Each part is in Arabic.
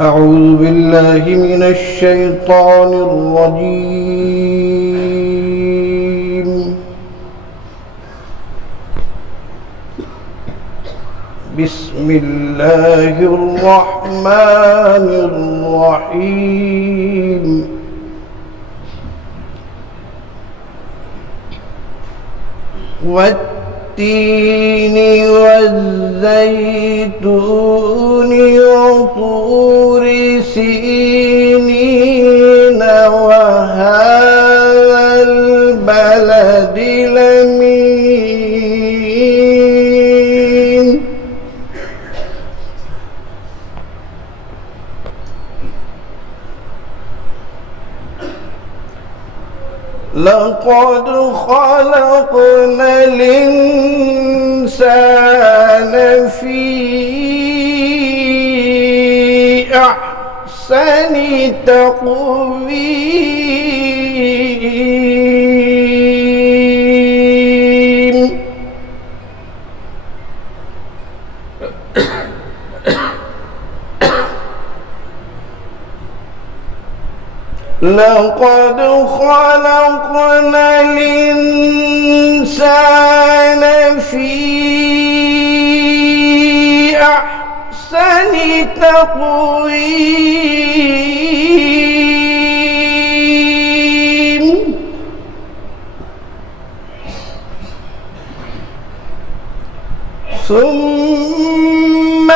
أعوذ بالله من الشيطان الرجيم. بسم الله الرحمن الرحيم. والتين والزيتون وطور سينين وهذا البلد الأمين. لقد خلقنا الإنسان في أحسن تقويم. لقد خلقنا الإنسان في أحسن تقويم. ثم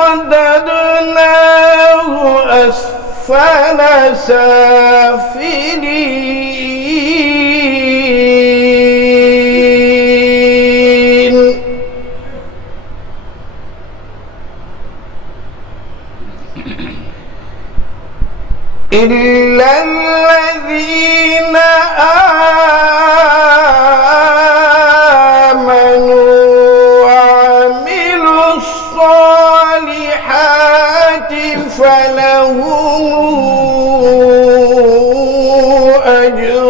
رددناه أسفل سافلين. إلا الذين آمنوا وعملوا الصالحات فلهم أجر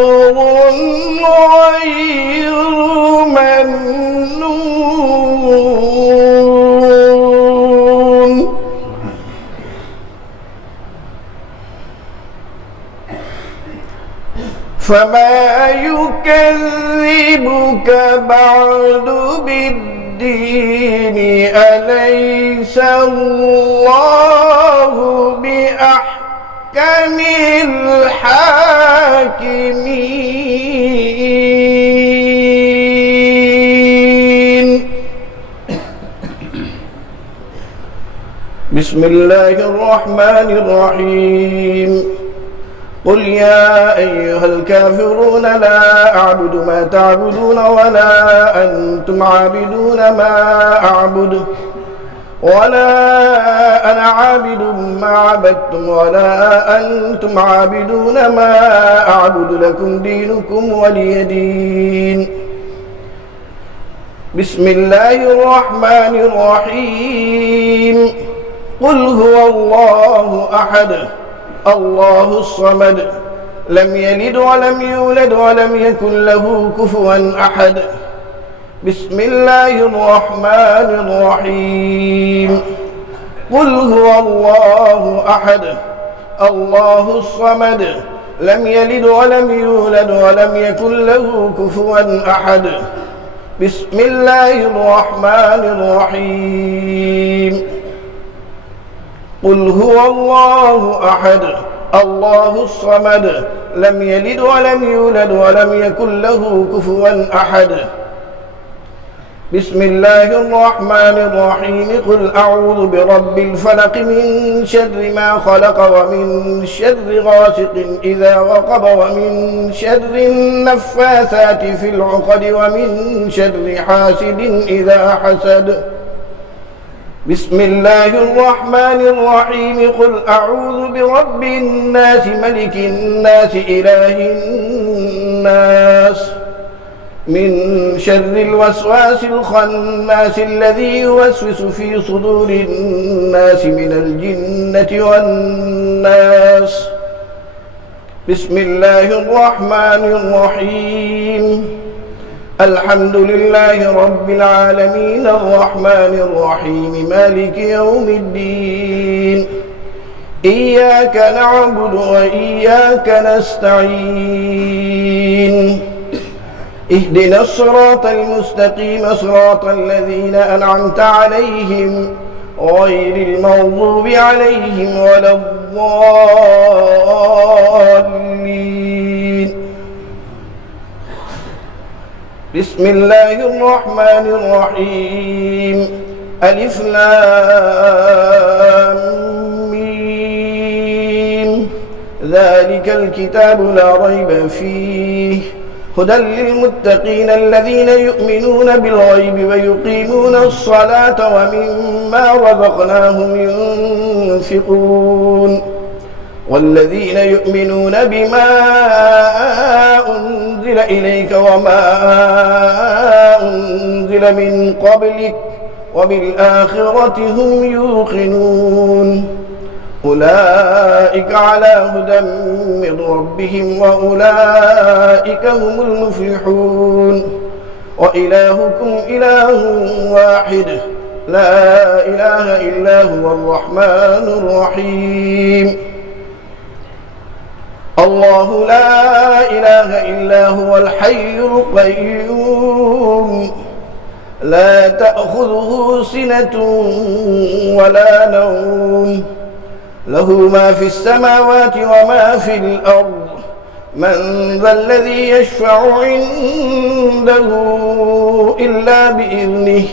غير ممنون. فما يكذبك بعد بالدين؟ أليس الله بأحكم الحاكمين. بسم الله الرحمن الرحيم. قل يا أيها الكافرون لا أعبد ما تعبدون ولا أنتم عابدون ما أعبد ولا أنا عابد ما عبدتم ولا أنتم عابدون ما أعبد لكم دينكم ولي دين. بسم الله الرحمن الرحيم. قل هو الله أحد الله الصمد لم يلد ولم يولد ولم يكن له كفوا أحد. بسم الله الرحمن الرحيم. قل هو الله أحد الله الصمد لم يلد ولم يولد ولم يكن له كفوا أحد. بسم الله الرحمن الرحيم. قل هو الله أحد الله الصمد لم يلد ولم يولد ولم يكن له كفوا أحد. بسم الله الرحمن الرحيم. قل أعوذ برب الفلق من شر ما خلق ومن شر غاسق إذا وقب ومن شر النفاثات في العقد ومن شر حاسد إذا حسد. بسم الله الرحمن الرحيم. قل أعوذ برب الناس ملك الناس إله الناس من شر الوسواس الخناس الذي يوسوس في صدور الناس من الجنة والناس. بسم الله الرحمن الرحيم. الحمد لله رب العالمين الرحمن الرحيم مالك يوم الدين إياك نعبد وإياك نستعين اهدنا الصراط المستقيم صراط الذين أنعمت عليهم غير المغضوب عليهم ولا الضالين. بسم الله الرحمن الرحيم. ألف لام ميم. ذلك الكتاب لا ريب فيه هدى للمتقين الذين يؤمنون بالغيب ويقيمون الصلاة ومما رزقناهم ينفقون والذين يؤمنون بما أنزل إليك وما أنزل من قبلك وبالآخرة هم يوقنون أولئك على هدى من ربهم وأولئك هم المفلحون. وإلهكم إله واحد لا إله إلا هو الرحمن الرحيم. الله لا إله إلا هو الحي القيوم لا تأخذه سنة ولا نوم له ما في السماوات وما في الأرض من ذا الذي يشفع عنده إلا بإذنه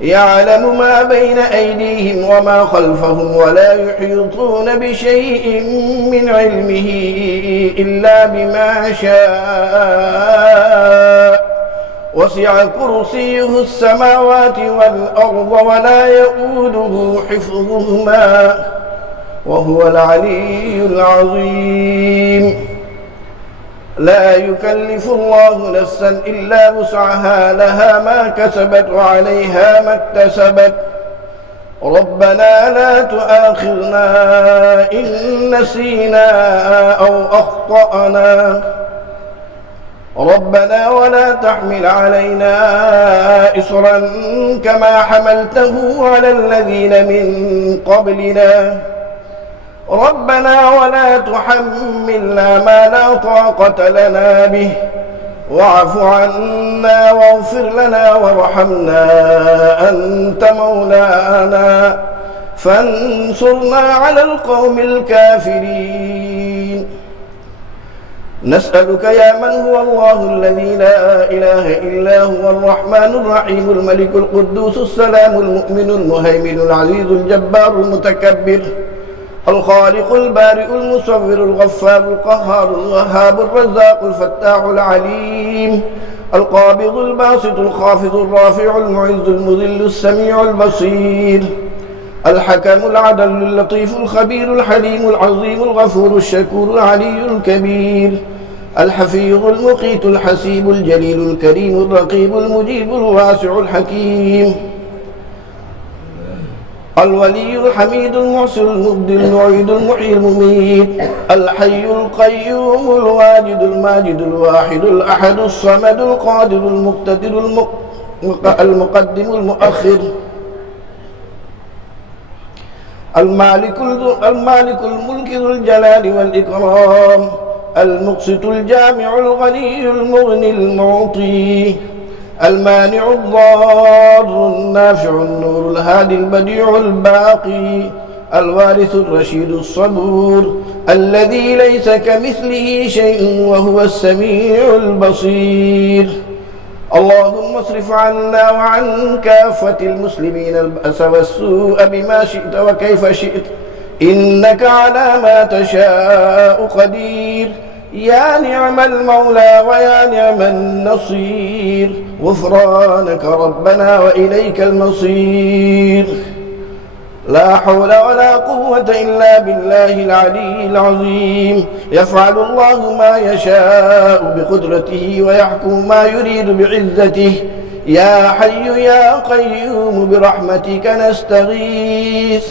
يعلم ما بين أيديهم وما خلفهم ولا يحيطون بشيء من علمه إلا بما شاء وسع كرسيه السماوات والأرض ولا يؤوده حفظهما وهو العلي العظيم. لا يكلف الله نفسا إلا وسعها لها ما كسبت وعليها ما اكتسبت ربنا لا تؤاخذنا إن نسينا أو أخطأنا ربنا ولا تحمل علينا إصرا كما حملته على الذين من قبلنا ربنا ولا تحملنا ما لا طاقة لنا به واعف عنا واغفر لنا وارحمنا أنت مولانا فانصرنا على القوم الكافرين. نسألك يا من هو الله الذي لا إله إلا هو الرحمن الرحيم الملك القدوس السلام المؤمن المهيمن العزيز الجبار المتكبر الخالق البارئ المصور الغفار القهار الوهاب الرزاق الفتاح العليم القابض الباسط الخافض الرافع المعز المذل السميع البصير الحكم العدل اللطيف الخبير الحليم العظيم الغفور الشكور العلي الكبير الحفيظ المقيت الحسيب الجليل الكريم الرقيب المجيب الواسع الحكيم الولي الحميد المحسن المبدي المعيد المحيي المميت الحي القيوم الواجد الماجد الواحد الأحد الصمد القادر المقتدر المقدم المؤخر المالك الملك ذو الجلال والإكرام المقسط الجامع الغني المغني المعطي المانع الضار النافع النور الهادي البديع الباقي الوارث الرشيد الصبور الذي ليس كمثله شيء وهو السميع البصير. اللهم اصرف عنا وعن كافة المسلمين البأس والسوء بما شئت وكيف شئت إنك على ما تشاء قدير. يا نعم المولى ويا نعم النصير غفرانك ربنا وإليك المصير. لا حول ولا قوة إلا بالله العلي العظيم. يفعل الله ما يشاء بقدرته ويحكم ما يريد بعزته. يا حي يا قيوم برحمتك نستغيث.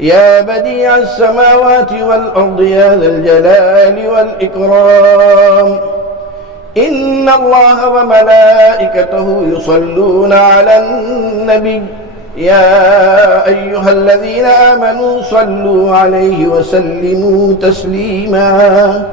يا بديع السماوات والأرض يا ذا الجلال والإكرام. إن الله وملائكته يصلون على النبي يا أيها الذين آمنوا صلوا عليه وسلموا تسليما.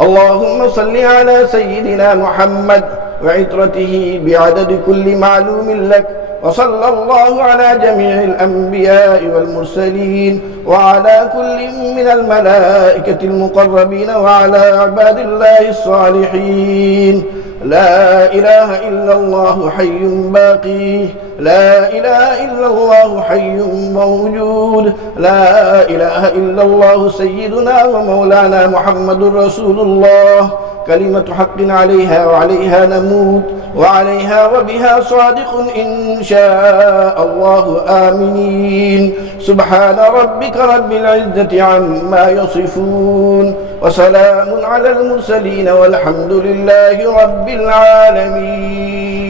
اللهم صل على سيدنا محمد وعترته بعدد كل معلوم لك، وصلى الله على جميع الأنبياء والمرسلين وعلى كل من الملائكة المقربين وعلى عباد الله الصالحين. لا إله إلا الله حي باقي، لا إله إلا الله حي موجود، لا إله إلا الله سيدنا ومولانا محمد رسول الله، كلمة حق عليها وعليها نموت وعليها وبها صادق إن شاء الله آمنين. سبحان ربك رب العزة عما يصفون، وسلام على المرسلين، والحمد لله رب العالمين.